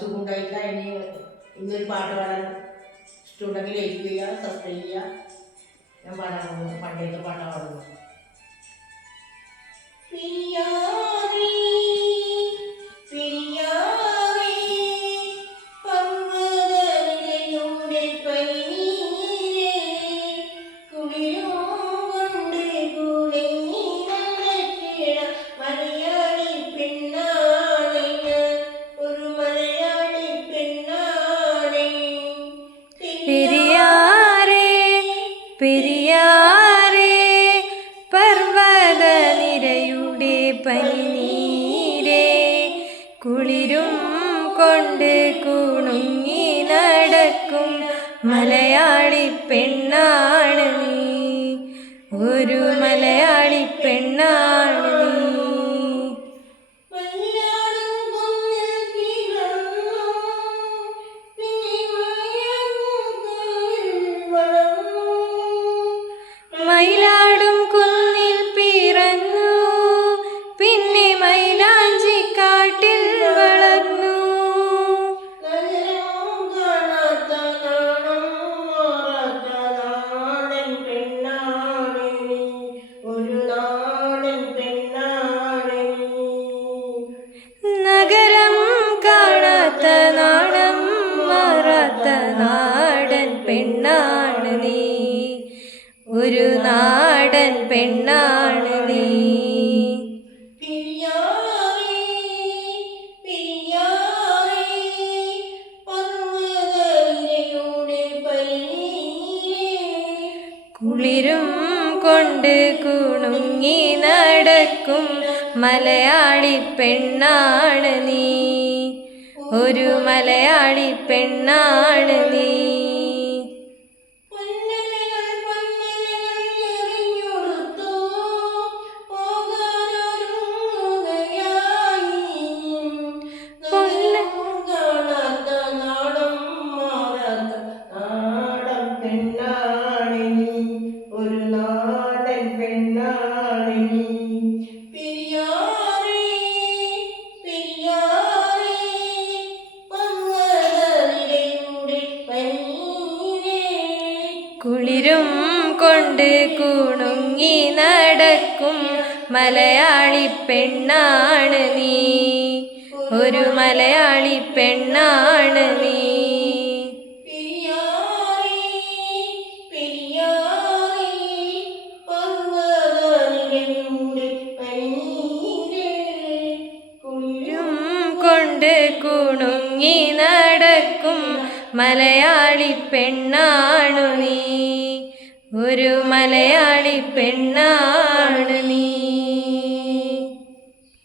സുഖമുണ്ടായില്ല. ഇന്നൊരു പാട്ട് പാടാൻ ഇഷ്ടമുണ്ടെങ്കിൽ ലൈക്ക് ചെയ്യുക, സബ്സ്ക്രൈബ് ചെയ്യുക. ഞാൻ പാടാൻ പോകുന്നു, പണ്ടത്തെ പാട്ടാണ് പാടുന്നത്. പെരിയാറേ പർവ്വത നിരയുടെ പനിനീരേ, കുളിരും കൊണ്ട് കുണുങ്ങി നടക്കും മലയാളി പെണ്ണാണ് നീ, ഒരു മലയാളി പെണ്ണാണ് നീ. മയിലാടും കുന്നിൽ പിറന്നു, പിന്നെ മൈലാഞ്ചി കാട്ടിൽ വളർന്നു. നഗരം കാണാത്ത നാണം മാറാത്ത നാടൻ പെണ്ണാണ് നീ, ഒരു നാടൻ പെണ്ണാണ് നീ. കുളിരും കൊണ്ട് കുണുങ്ങി നടക്കും മലയാളി പെണ്ണാണ് നീ, ഒരു മലയാളി പെണ്ണാണ് നീ. കുളിരും കൊണ്ട് കുണുങ്ങി നടക്കും മലയാളി പെണ്ണാണ് നീ, ഒരു മലയാളി പെണ്ണാണ് നീ. കുളിരും കൊണ്ട് കുണുങ്ങി നടക്കും മലയാളി പെണ്ണാണു നീ, ഒരു മലയാളി പെണ്ണാ.